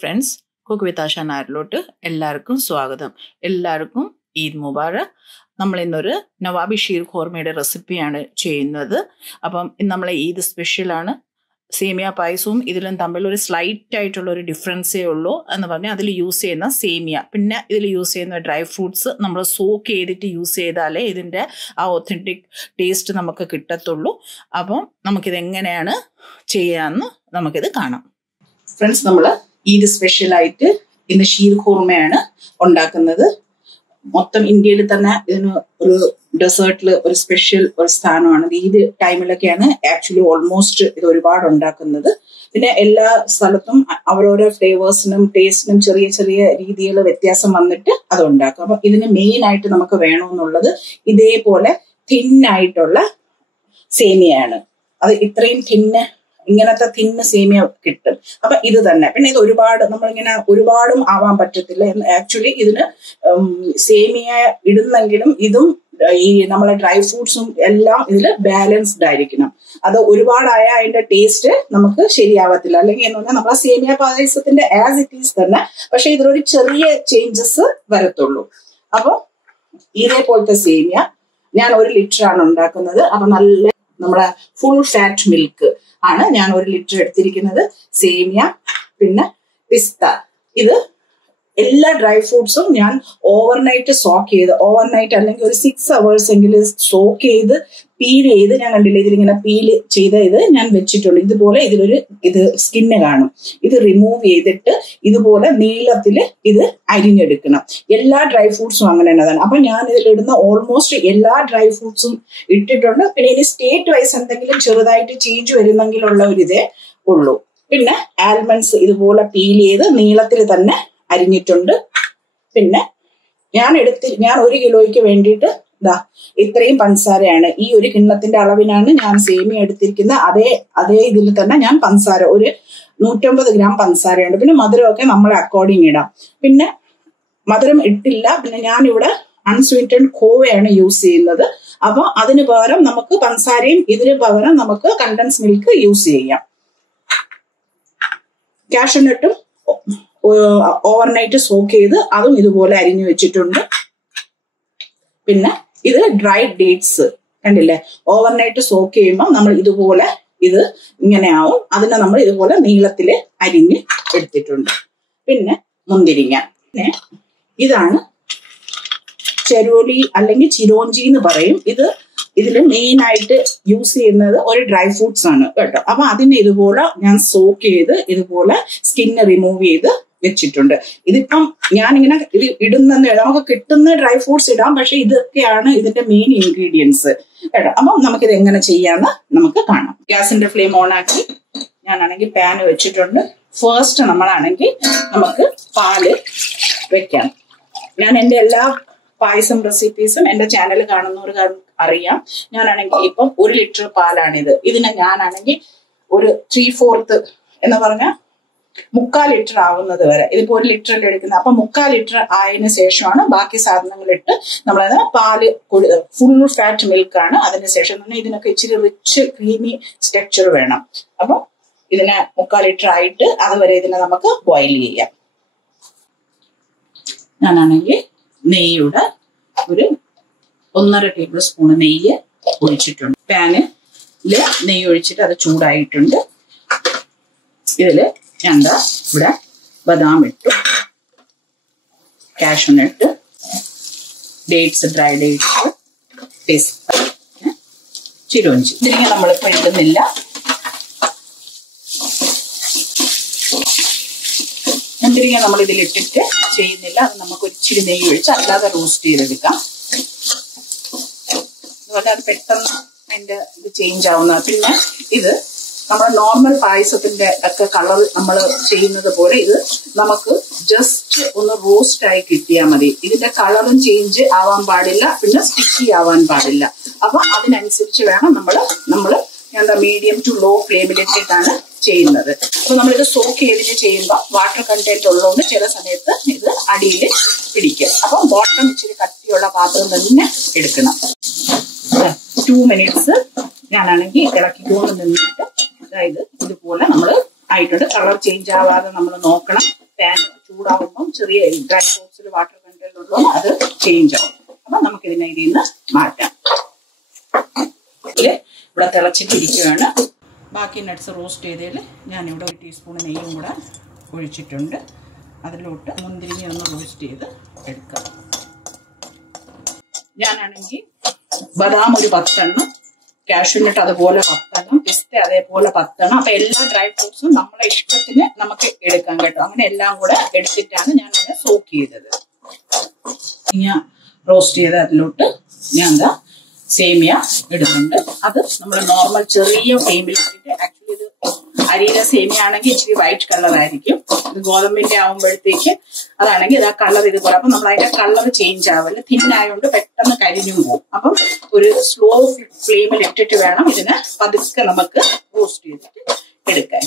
friends, Cook with Asha Nair എല്ലാവർക്കും സ്വാഗതം. എല്ലാവർക്കും ഈദ് മുബാറക്. നമ്മൾ ഇന്നൊരു നവാബി ഷീർ ഖോർമയുടെ റെസിപ്പിയാണ് ചെയ്യുന്നത്. അപ്പം ഇന്ന് നമ്മളെ ഈദ് സ്പെഷ്യലാണ്. സേമിയ പായസവും ഇതിലും തമ്മിൽ ഒരു സ്ലൈറ്റ് ആയിട്ടുള്ള ഒരു ഡിഫറൻസേ ഉള്ളൂ എന്ന് പറഞ്ഞാൽ അതിൽ യൂസ് ചെയ്യുന്ന സേമിയ, പിന്നെ ഇതിൽ യൂസ് ചെയ്യുന്ന ഡ്രൈ ഫ്രൂട്ട്സ് നമ്മൾ സോക്ക് ചെയ്തിട്ട് യൂസ് ചെയ്താലേ ഇതിൻ്റെ ആ ഒത്തൻറ്റിക് ടേസ്റ്റ് നമുക്ക് കിട്ടത്തുള്ളൂ. അപ്പം നമുക്കിതെങ്ങനെയാണ് ചെയ്യാമെന്ന് നമുക്കിത് കാണാം. ഫ്രണ്ട്സ്, നമ്മൾ ഈദ് സ്പെഷ്യലായിട്ട് ഇന്ന് ഷീർ ഖുർമയാണ് ഉണ്ടാക്കുന്നത്. മൊത്തം ഇന്ത്യയിൽ തന്നെ ഇതിന് ഒരു ഡെസേർട്ടിൽ ഒരു സ്പെഷ്യൽ ഒരു സ്ഥാനമാണ്. ഈദ് ടൈമിലൊക്കെയാണ് ആക്ച്വലി ഓൾമോസ്റ്റ് ഇത് ഒരുപാട് ഉണ്ടാക്കുന്നത്. പിന്നെ എല്ലാ സ്ഥലത്തും അവരോരോ ഫ്ലേവേഴ്സിനും ടേസ്റ്റിനും ചെറിയ ചെറിയ രീതിയിൽ വ്യത്യാസം വന്നിട്ട് അത് ഉണ്ടാക്കും. അപ്പൊ ഇതിന് മെയിൻ ആയിട്ട് നമുക്ക് വേണമെന്നുള്ളത് ഇതേപോലെ തിന്നായിട്ടുള്ള സേമിയയാണ്. അത് ഇത്രയും ഇങ്ങനത്തെ തിന്ന് സേമിയ കിട്ടും. അപ്പൊ ഇത് തന്നെ. പിന്നെ ഇത് ഒരുപാട് നമ്മളിങ്ങനെ ഒരുപാടും ആവാൻ പറ്റത്തില്ല. ആക്ച്വലി ഇതിന് സേമിയ ഇടുന്നെങ്കിലും ഇതും ഈ നമ്മളെ ഡ്രൈ ഫ്രൂട്ട്സും എല്ലാം ഇതിൽ ബാലൻസ്ഡ് ആയിരിക്കണം. അത് ഒരുപാടായ അതിന്റെ ടേസ്റ്റ് നമുക്ക് ശരിയാവത്തില്ല. അല്ലെങ്കിൽ എന്ന് പറഞ്ഞാൽ നമ്മളെ സേമിയ പായസത്തിന്റെ ആസ് ഇറ്റ് ഈസ് തന്നെ, പക്ഷെ ഇതിലൊരു ചെറിയ ചേഞ്ചസ് വരത്തുള്ളൂ. അപ്പൊ ഇതേപോലത്തെ സേമിയ ഞാൻ 1 ലിറ്ററാണ് ഉണ്ടാക്കുന്നത്. അപ്പൊ നല്ല നമ്മുടെ ഫുൾ ഫാറ്റ് മിൽക്ക് ആണ് ഞാൻ 1 ലിറ്റർ എടുത്തിരിക്കുന്നത്. സേമിയ, പിന്നെ പിസ്ത, ഇത് എല്ലാ ഡ്രൈ ഫ്രൂട്ട്സും ഞാൻ ഓവർനൈറ്റ് സോക്ക് ചെയ്ത്, ഓവർനൈറ്റ് അല്ലെങ്കിൽ ഒരു 6 hours എങ്കിലും സോക്ക് ചെയ്ത് പീൽ ചെയ്ത്, ഞാൻ കണ്ടില്ല ഇതിലിങ്ങനെ പീൽ ചെയ്ത ഇത് ഞാൻ വെച്ചിട്ടുണ്ട്. ഇതുപോലെ ഇത് സ്കിന്ന് കാണും. ഇത് റിമൂവ് ചെയ്തിട്ട് ഇതുപോലെ നീളത്തില് ഇത് അരിഞ്ഞെടുക്കണം. എല്ലാ ഡ്രൈ ഫ്രൂട്ട്സും അങ്ങനെ തന്നെ. അപ്പൊ ഞാൻ ഇതിലിടുന്ന ഓൾമോസ്റ്റ് എല്ലാ ഡ്രൈ ഫ്രൂട്ട്സും ഇട്ടിട്ടുണ്ട്. പിന്നെ ഇനി സ്റ്റേറ്റ് വൈസ് എന്തെങ്കിലും ചെറുതായിട്ട് ചേഞ്ച് വരുന്നെങ്കിലുള്ള ഒരു ഇതേ ഉള്ളൂ. പിന്നെ ആൽമണ്ട്സ് ഇതുപോലെ പീൽ ചെയ്ത് നീളത്തിൽ തന്നെ അരിഞ്ഞിട്ടുണ്ട്. പിന്നെ ഞാൻ 1 കിലോയ്ക്ക് വേണ്ടിയിട്ട് ഇത്രയും പഞ്ചസാരയാണ്. ഈ ഒരു കിണ്ണത്തിന്റെ അളവിനാണ് ഞാൻ സേമിയ എടുത്തിരിക്കുന്നത്. അതേ ഇതിൽ തന്നെ ഞാൻ പഞ്ചസാര ഒരു 150 ഗ്രാം പഞ്ചസാരയുണ്ട്. പിന്നെ മധുരമൊക്കെ നമ്മളെ അക്കോർഡിങ് ഇടാം. പിന്നെ മധുരം ഇട്ടില്ല. പിന്നെ ഞാനിവിടെ അൺസ്വീറ്റൻഡ് ഖോവയാണ് യൂസ് ചെയ്യുന്നത്. അപ്പൊ അതിന് പകരം നമുക്ക് പഞ്ചസാരയും ഇതിന് പകരം നമുക്ക് കണ്ടൻസ് മിൽക്ക് യൂസ് ചെയ്യാം. കാഷ്യൂനട്ടും ഓവർനൈറ്റ് സോക്ക് ചെയ്ത് അതും ഇതുപോലെ അരിഞ്ഞു വെച്ചിട്ടുണ്ട്. പിന്നെ ഇത് ഡ്രൈഡ് ഡേറ്റ്സ് കണ്ടില്ലേ, ഓവർനൈറ്റ് സോക്ക് ചെയ്യുമ്പോൾ നമ്മൾ ഇതുപോലെ ഇത് ഇങ്ങനെ ആവും. അതിനെ നമ്മൾ ഇതുപോലെ നീളത്തില് അരിഞ്ഞ് എടുത്തിട്ടുണ്ട്. പിന്നെ മുന്തിരിങ്ങ. പിന്നെ ഇതാണ് ചെരോലി അല്ലെങ്കിൽ ചിരോഞ്ചി എന്ന് പറയും. ഇതിൽ മെയിൻ ആയിട്ട് യൂസ് ചെയ്യുന്നത് ഒരു ഡ്രൈ ഫ്രൂട്ട്സ് ആണ് കേട്ടോ. അപ്പൊ അതിനെ ഇതുപോലെ ഞാൻ സോക്ക് ചെയ്ത് ഇതുപോലെ സ്കിന്ന് റിമൂവ് ചെയ്ത് വെച്ചിട്ടുണ്ട്. ഇതിപ്പം ഞാനിങ്ങനെ ഇത് ഇടുന്ന നമുക്ക് കിട്ടുന്ന ഡ്രൈ ഫ്രൂട്ട്സ് ഇടാം, പക്ഷെ ഇതൊക്കെയാണ് ഇതിന്റെ മെയിൻ ഇൻഗ്രീഡിയൻസ് കേട്ടോ. അപ്പം നമുക്കിത് എങ്ങനെ ചെയ്യാന്ന് നമുക്ക് കാണാം. ഗ്യാസിന്റെ ഫ്ലെയിം ഓൺ ആക്കി ഞാനാണെങ്കിൽ പാൻ വെച്ചിട്ടുണ്ട്. ഫസ്റ്റ് നമ്മളാണെങ്കിൽ നമുക്ക് പാല് വെക്കാം. ഞാൻ എൻ്റെ എല്ലാ പായസം റെസിപ്പീസും എൻ്റെ ചാനൽ കാണുന്നവർക്ക് അറിയാം. ഞാനാണെങ്കിൽ ഇപ്പം 1 ലിറ്റർ പാലാണിത്. ഇതിനെ ഞാനാണെങ്കിൽ ഒരു 3/4 എന്ന് പറഞ്ഞാൽ 3/4 ലിറ്റർ ആവുന്നത് വരെ, ഇതിപ്പോ 1 ലിറ്ററിൽ എടുക്കുന്നത്. അപ്പൊ 3/4 ലിറ്റർ ആയതിനു ശേഷമാണ് ബാക്കി സാധനങ്ങൾ ഇട്ട് നമ്മളത് പാല് ഫുൾ ഫാറ്റ് മിൽക്കാണ്. അതിനുശേഷം തന്നെ ഇതിനൊക്കെ ഇച്ചിരി റിച്ച് ക്രീമി സ്ട്രക്ചർ വേണം. അപ്പൊ ഇതിനെ 3/4 ലിറ്റർ ആയിട്ട് അതുവരെ ഇതിനെ നമുക്ക് ബോയിൽ ചെയ്യാം. ഞാനാണെങ്കിൽ നെയ്യുടെ ഒരു 1.5 ടേബിൾ സ്പൂൺ നെയ്യ് ഒഴിച്ചിട്ടുണ്ട്. പാനില് നെയ്യ് ഒഴിച്ചിട്ട് അത് ചൂടായിട്ടുണ്ട്. ഇതില് ഞാൻ ഇവിടെ ബദാം ഇട്ടു, കാഷ്യൂനട്ട്, ഡേറ്റ്സ്, ഡ്രൈ ഡേറ്റ്സ്, പിസ്ത, ചിരോഞ്ചി. ഇതിലേക്ക് നമ്മളിപ്പോൾ ഇടുന്നില്ല. മുന്തിരിങ്ങ നമ്മൾ ഇതിലിട്ടിട്ട് ചെയ്യുന്നില്ല. അത് നമുക്ക് ഇച്ചിരി നെയ്യ് ഒഴിച്ച് അല്ലാതെ റോസ്റ്റ് ചെയ്തെടുക്കാം. അതുപോലെ അത് പെട്ടെന്ന് അതിന്റെ ഇത് ചേഞ്ച് ആവുന്ന. പിന്നെ ഇത് നമ്മുടെ നോർമൽ പായസത്തിന്റെ ഒക്കെ കളർ നമ്മൾ ചെയ്യുന്നത് പോലെ ഇത് നമുക്ക് ജസ്റ്റ് ഒന്ന് റോസ്റ്റ് ആയി കിട്ടിയാൽ മതി. ഇതിന്റെ കളറും ചേഞ്ച് ആവാൻ പാടില്ല, പിന്നെ സ്റ്റിക്കി ആവാൻ പാടില്ല. അപ്പൊ അതിനനുസരിച്ച് വേണം നമ്മൾ എന്താ മീഡിയം ടു ലോ ഫ്ലെയിമിലിട്ടിട്ടാണ് ചെയ്യുന്നത്. അപ്പൊ നമ്മളിത് സോക്ക് ചെയ്തിട്ട് ചെയ്യുമ്പോൾ വാട്ടർ കണ്ടന്റ് ഉള്ളതുകൊണ്ട് ചില സമയത്ത് ഇത് അടിയിൽ പിടിക്കും. അപ്പൊ ബോട്ടം ഇച്ചിരി കട്ടിയുള്ള പാത്രം തന്നെ എടുക്കണം. 2 minutes ഞാനാണെങ്കിൽ ഇളക്കിക്കൊണ്ട് നിന്നിട്ട്, അതായത് ഇതുപോലെ നമ്മൾ ആയിട്ടുണ്ട്. കളർ ചേഞ്ച് ആവാതെ നമ്മൾ നോക്കണം. പാൻ ചൂടാവുമ്പം ചെറിയ ഡ്രൈ ഫ്രൂട്ട്സിൽ വാട്ടർ കണ്ടന്റ് ഉള്ളൂ അത് ചേഞ്ച് ആവും. അപ്പൊ നമുക്ക് ഇതിനെ ഇതിൽ നിന്ന് മാറ്റാം. ഇവിടെ തിളച്ചിട്ടിരിക്കുകയാണ്. ബാക്കി നട്ട്സ് റോസ്റ്റ് ചെയ്തതിൽ ഞാനിവിടെ 1 ടീസ്പൂൺ നെയ്യും കൂടെ ഒഴിച്ചിട്ടുണ്ട്. അതിലോട്ട് മുന്തിരിങ്ങ ഒന്ന് റോസ്റ്റ് ചെയ്ത് എടുക്കാം. ഞാനാണെങ്കിൽ ബദാം ഒരു 10 എണ്ണം, കാഷ്യൂ നട്ട് അതുപോലെ 10 എണ്ണം, പിസ്ത അതേപോലെ 10 എണ്ണം. അപ്പൊ എല്ലാ ഡ്രൈ ഫ്രൂട്ട്സും നമ്മളെ ഇഷ്ടത്തിന് നമുക്ക് എടുക്കാം കേട്ടോ. അങ്ങനെ എല്ലാം കൂടെ എടുത്തിട്ടാണ് ഞാൻ അതിനെ സോക്ക് ചെയ്തത്. ഞാൻ റോസ്റ്റ് ചെയ്ത് അതിലോട്ട് ഞാൻ എന്താ സേമിയ ഇടുന്നുണ്ട്. അത് നമ്മൾ നോർമൽ ചെറിയ ഫ്ലെയിമിൽ ഇട്ടിട്ട്, ആക്ച്വലി ഇത് അരിയിലെ സേമിയ ആണെങ്കിൽ ഇച്ചിരി വൈറ്റ് കളർ ആയിരിക്കും. ഇത് ഗോതമ്പിന്റെ ആവുമ്പോഴത്തേക്ക് അതാണെങ്കിൽ ആ കളർ ഇതുപോലെ. അപ്പൊ നമ്മൾ അതിന്റെ കളർ ചേഞ്ച് ആവില്ല. തിന്നായതുകൊണ്ട് പെട്ടെന്ന് കരിഞ്ഞു പോകും. അപ്പം ഒരു സ്ലോ ഫ്ലെയിമിൽ ഇട്ടിട്ട് വേണം ഇതിനെ പതുക്കെ നമുക്ക് റോസ്റ്റ് ചെയ്തിട്ട് എടുക്കാൻ.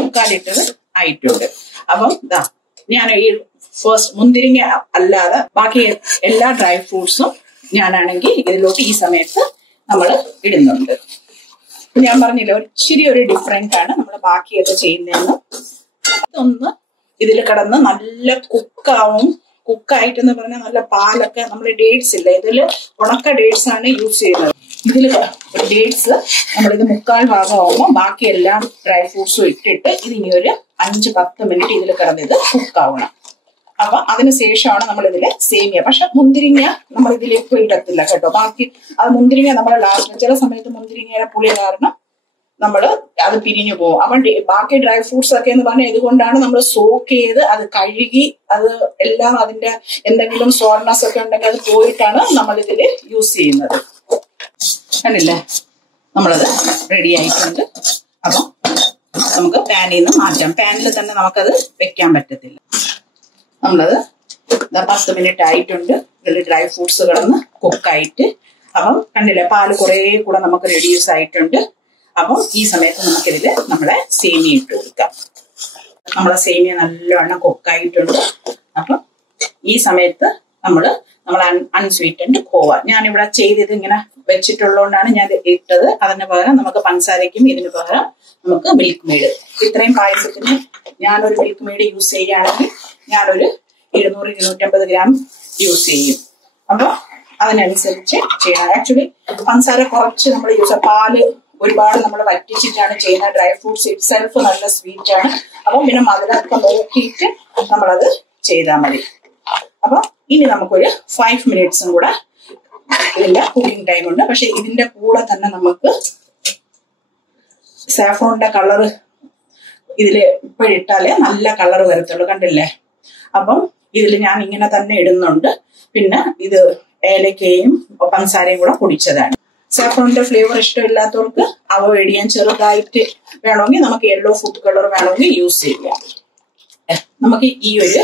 മുക്കാലിട്ടത് ആയിട്ടുണ്ട്. അപ്പം ഇതാ ഞാൻ ഈ ഫസ്റ്റ് മുന്തിരിങ്ങ അല്ലാതെ ബാക്കി എല്ലാ ഡ്രൈ ഫ്രൂട്ട്സും ഞാനാണെങ്കിൽ ഇതിലോട്ട് ഈ സമയത്ത് നമ്മൾ ഇടുന്നുണ്ട്. ഞാൻ പറഞ്ഞില്ല ഇച്ചിരി ഒരു ഡിഫറെന്റ് ആണ് നമ്മൾ ബാക്കിയൊക്കെ ചെയ്യുന്നതെന്ന്. അതൊന്ന് ഇതിൽ കിടന്ന് നല്ല കുക്കാവും. കുക്കായിട്ടെന്ന് പറഞ്ഞാൽ നല്ല പാലൊക്കെ നമ്മൾ ഡേറ്റ്സ് ഇല്ല, ഇതിൽ ഉണക്ക ഡേറ്റ്സ് ആണ് യൂസ് ചെയ്യുന്നത്. ഇതിൽ ഡേറ്റ്സ് നമ്മളിത് 3/4 ഭാഗമാകുമ്പോൾ ബാക്കി എല്ലാ ഡ്രൈ ഫ്രൂട്ട്സും ഇട്ടിട്ട് ഇതിനി ഒരു 5-10 മിനിറ്റ് ഇതിൽ കിടന്നിത് കുക്കാവണം. അപ്പൊ അതിനുശേഷമാണ് നമ്മൾ ഇതിലെ സേമിയ. പക്ഷെ മുന്തിരിങ്ങ നമ്മൾ ഇതിലേക്ക് ഇടത്തില്ല കേട്ടോ. ബാക്കി അത് മുന്തിരിങ്ങ നമ്മൾ ലാസ്റ്റ് ചില സമയത്ത് മുന്തിരിങ്ങയുടെ പുളി കാരണം നമ്മൾ അത് പിരിഞ്ഞു പോകും. അപ്പൊ ബാക്കി ഡ്രൈ ഫ്രൂട്ട്സ് ഒക്കെ എന്ന് പറഞ്ഞാൽ ഇതുകൊണ്ടാണ് നമ്മൾ സോക്ക് ചെയ്ത് അത് കഴുകി അത് എല്ലാം അതിന്റെ എന്തെങ്കിലും സോൾനെസ് ഒക്കെ ഉണ്ടെങ്കിൽ അത് പോയിട്ടാണ് നമ്മൾ ഇതിൽ യൂസ് ചെയ്യുന്നത്. കണ്ടില്ലേ, നമ്മളത് റെഡി ആയിട്ടുണ്ട്. അപ്പം നമുക്ക് പാനിൽ നിന്ന് മാറ്റാം. പാനിൽ തന്നെ നമുക്കത് വെക്കാൻ പറ്റത്തില്ല. നമ്മളത് 10 മിനിറ്റ് ആയിട്ടുണ്ട്. ഇതിൽ ഡ്രൈ ഫ്രൂട്ട്സ് കിടന്ന് കുക്കായിട്ട്. അപ്പം കണ്ടില്ലേ, പാല് കുറേ കൂടെ നമുക്ക് റെഡ്യൂസ് ആയിട്ടുണ്ട്. അപ്പം ഈ സമയത്ത് നമുക്കിതിൽ നമ്മളെ സേമിയ ഇട്ട് കൊടുക്കാം. നമ്മളെ സേമിയ നല്ലവണ്ണം കുക്കായിട്ടുണ്ട്. അപ്പം ഈ സമയത്ത് നമ്മൾ അൺസ്വീറ്റൻഡ് ഖോവ ഞാനിവിടെ ചെയ്തത് ഇങ്ങനെ വെച്ചിട്ടുള്ളതുകൊണ്ടാണ് ഞാൻ ഇട്ടത്. അതിന് പകരം നമുക്ക് പഞ്ചസാരയ്ക്കും ഇതിന് പകരം നമുക്ക് മിൽക്ക് മെയ്ഡ്. ഇത്രയും പായസത്തിന് ഞാനൊരു മിൽക്ക് മെയ്ഡ് യൂസ് ചെയ്യുകയാണെങ്കിൽ ഞാനൊരു 200-250 ഗ്രാം യൂസ് ചെയ്യും. അപ്പൊ അതിനനുസരിച്ച് ചെയ്യണം. ആക്ച്വലി പഞ്ചസാര കുറച്ച് നമ്മൾ യൂസ്, പാല് ഒരുപാട് നമ്മൾ വറ്റിച്ചിട്ടാണ് ചെയ്യുന്ന. ഡ്രൈ ഫ്രൂട്ട്സ് ഇറ്റ് സെൽഫ് നല്ല സ്വീറ്റ് ആണ്. അപ്പം പിന്നെ മധുരമൊക്കെ നോക്കിയിട്ട് നമ്മളത് ചെയ്താൽ മതി. അപ്പൊ ഇനി നമുക്കൊരു 5 മിനിറ്റ്സും കൂടെ ഇതിന്റെ കുക്കിംഗ് ടൈം ഉണ്ട്. പക്ഷെ ഇതിന്റെ കൂടെ തന്നെ നമുക്ക് സാഫ്രോണിന്റെ കളറ് ഇതില് ഇപ്പോഴിട്ടാലേ നല്ല കളർ വരത്തുള്ളൂ. കണ്ടില്ലേ? അപ്പം ഇതിൽ ഞാൻ ഇങ്ങനെ തന്നെ ഇടുന്നുണ്ട്. പിന്നെ ഇത് ഏലക്കയും പഞ്ചസാരയും കൂടെ പൊടിച്ചതാണ്. സാഫ്രോണിന്റെ ഫ്ലേവർ ഇഷ്ടമില്ലാത്തവർക്ക് അവോയ്ഡ് ചെയ്യാൻ. ചെറുതായിട്ട് വേണമെങ്കിൽ നമുക്ക് യെല്ലോ ഫുഡ് കളർ വേണമെങ്കിൽ യൂസ് ചെയ്യാം. നമുക്ക് ഈ ഒരു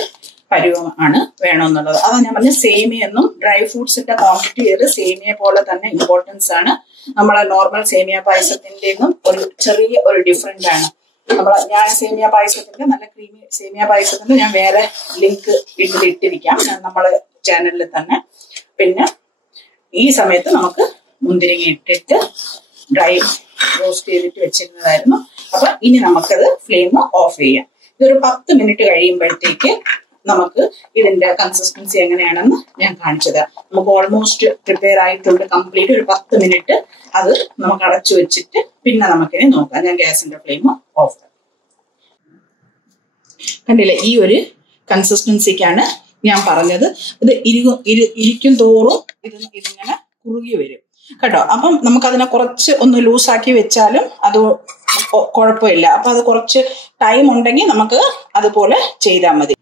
പരുവമാണ് വേണമെന്നുള്ളത്. അതാ ഞാൻ പറഞ്ഞ സേമിയൊന്നും ഡ്രൈ ഫ്രൂട്ട്സിന്റെ ക്വാണ്ടിറ്റി ചെയ്ത് സേമിയ പോലെ തന്നെ ഇമ്പോർട്ടൻസ് ആണ്. നമ്മളെ നോർമൽ സേമിയ പായസത്തിന്റെയും ഒരു ചെറിയ ഒരു ഡിഫറെന്റ് ആണ്. ഞാൻ സേമിയ പായസത്തിന്റെ നല്ല ക്രീമി സേമിയ പായസത്തിന്റെ ഞാൻ വേറെ ലിങ്ക് ഇട്ടിരിക്കാം നമ്മളെ ചാനലിൽ തന്നെ. പിന്നെ ഈ സമയത്ത് നമുക്ക് മുന്തിരിങ്ങ ഇട്ടിട്ട് ഡ്രൈ റോസ്റ്റ് ചെയ്തിട്ട് വെച്ചിരുന്നതായിരുന്നു. അപ്പൊ ഇനി നമുക്കത് ഫ്ലെയിം ഓഫ് ചെയ്യാം. ഇതൊരു 10 മിനിറ്റ് കഴിയുമ്പോഴത്തേക്ക് നമുക്ക് ഇതിന്റെ കൺസിസ്റ്റൻസി എങ്ങനെയാണെന്ന് ഞാൻ കാണിച്ചത്. നമുക്ക് ഓൾമോസ്റ്റ് പ്രിപ്പയർ ആയിട്ടുണ്ട് കംപ്ലീറ്റ്. ഒരു 10 മിനിറ്റ് അത് നമുക്ക് അടച്ചു വെച്ചിട്ട് പിന്നെ നമുക്കിനി നോക്കാം. ഞാൻ ഗ്യാസിന്റെ ഫ്ലെയിം ഓഫ്. കണ്ടില്ലേ, ഈ ഒരു കൺസിസ്റ്റൻസിക്കാണ് ഞാൻ പറഞ്ഞത്. ഇത് ഇരിക്കും തോറും ഇതിങ്ങനെ കുറുകി വരും കേട്ടോ. അപ്പം നമുക്കതിനെ കുറച്ച് ഒന്ന് ലൂസാക്കി വെച്ചാലും അത് കുഴപ്പമില്ല. അപ്പൊ അത് കുറച്ച് ടൈം ഉണ്ടെങ്കിൽ നമുക്ക് അതുപോലെ ചെയ്താൽ മതി.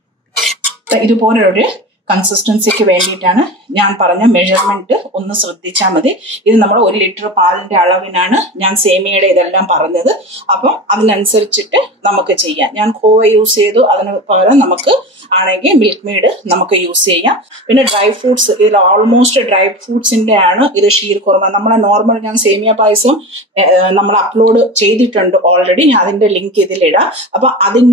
ഇതുപോലെ ഒരു കൺസിസ്റ്റൻസിക്ക് വേണ്ടിയിട്ടാണ് ഞാൻ പറഞ്ഞ മെഷർമെന്റ് ഒന്ന് ശ്രദ്ധിച്ചാൽ മതി. ഇത് നമ്മൾ 1 ലിറ്റർ പാലിന്റെ അളവിനാണ് ഞാൻ സേമിയയുടെ ഇതെല്ലാം പറഞ്ഞത്. അപ്പം അതിനനുസരിച്ചിട്ട് നമുക്ക് ചെയ്യാം. ഞാൻ ഖോവ യൂസ് ചെയ്തു, അതിന് പകരം നമുക്ക് ആണെങ്കിൽ മിൽക്ക് മെയ്ഡ് നമുക്ക് യൂസ് ചെയ്യാം. പിന്നെ ഡ്രൈ ഫ്രൂട്ട്സ്, ഇതിൽ ഓൾമോസ്റ്റ് ഡ്രൈ ഫ്രൂട്ട്സിന്റെ ആണ് ഇത് ഷീർ ഖുർമ. നമ്മളെ നോർമൽ ഞാൻ സേമിയ പായസം നമ്മൾ അപ്ലോഡ് ചെയ്തിട്ടുണ്ട് ഓൾറെഡി. ഞാൻ അതിന്റെ ലിങ്ക് ഇതിലിടാം. അപ്പൊ അതിൽ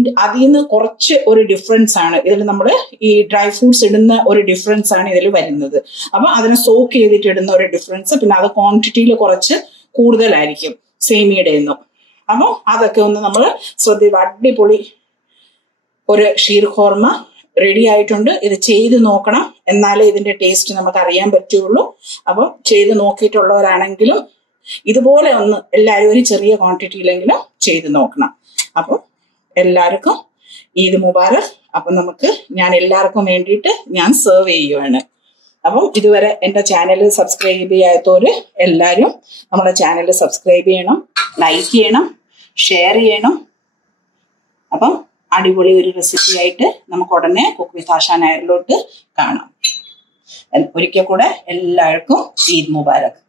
നിന്ന് കുറച്ച് ഒരു ഡിഫറൻസ് ആണ് ഇതിൽ നമ്മൾ ഈ ഡ്രൈ ഫ്രൂട്ട്സ് ഇടുന്ന ഒരു ഡിഫറൻസ് ആണ് ഇതിൽ വരുന്നത്. അപ്പൊ അതിനെ സോക്ക് ചെയ്തിട്ട് ഇടുന്ന ഒരു ഡിഫറൻസ്, പിന്നെ അത് ക്വാണ്ടിറ്റിയിൽ കുറച്ച് കൂടുതലായിരിക്കും സേമിയയുടെ ഒന്നും. അപ്പം അതൊക്കെ ഒന്ന് നമ്മൾ ശ്രദ്ധിക്കുക. അടിപൊളി ഒരു ഷീർ ഖോർമ റെഡി ആയിട്ടുണ്ട്. ഇത് ചെയ്ത് നോക്കണം, എന്നാലേ ഇതിന്റെ ടേസ്റ്റ് നമുക്ക് അറിയാൻ പറ്റുള്ളൂ. അപ്പം ചെയ്ത് നോക്കിയിട്ടുള്ളവരാണെങ്കിലും ഇതുപോലെ ഒന്ന് എല്ലാവരും ഒരു ചെറിയ ക്വാണ്ടിറ്റിയിലെങ്കിലും ചെയ്ത് നോക്കണം. അപ്പം എല്ലാവർക്കും ഈദ് മുബാറക്. അപ്പം നമുക്ക് ഞാൻ എല്ലാവർക്കും വേണ്ടിയിട്ട് ഞാൻ സെർവ് ചെയ്യുവാണ്. അപ്പം ഇതുവരെ എൻ്റെ ചാനൽ സബ്സ്ക്രൈബ് ചെയ്യാത്തവര് എല്ലാവരും നമ്മുടെ ചാനൽ സബ്സ്ക്രൈബ് ചെയ്യണം, ലൈക്ക് ചെയ്യണം, ഷെയർ ചെയ്യണം. അപ്പം അടിപൊളി ഒരു റെസിപ്പി ആയിട്ട് നമുക്ക് ഉടനെ കുക്ക് വിത്ത് ആശ നായരിലോട്ട് കാണാം. ഒരിക്കൽ കൂടെ എല്ലാവർക്കും ഈദ് മുബാറക്.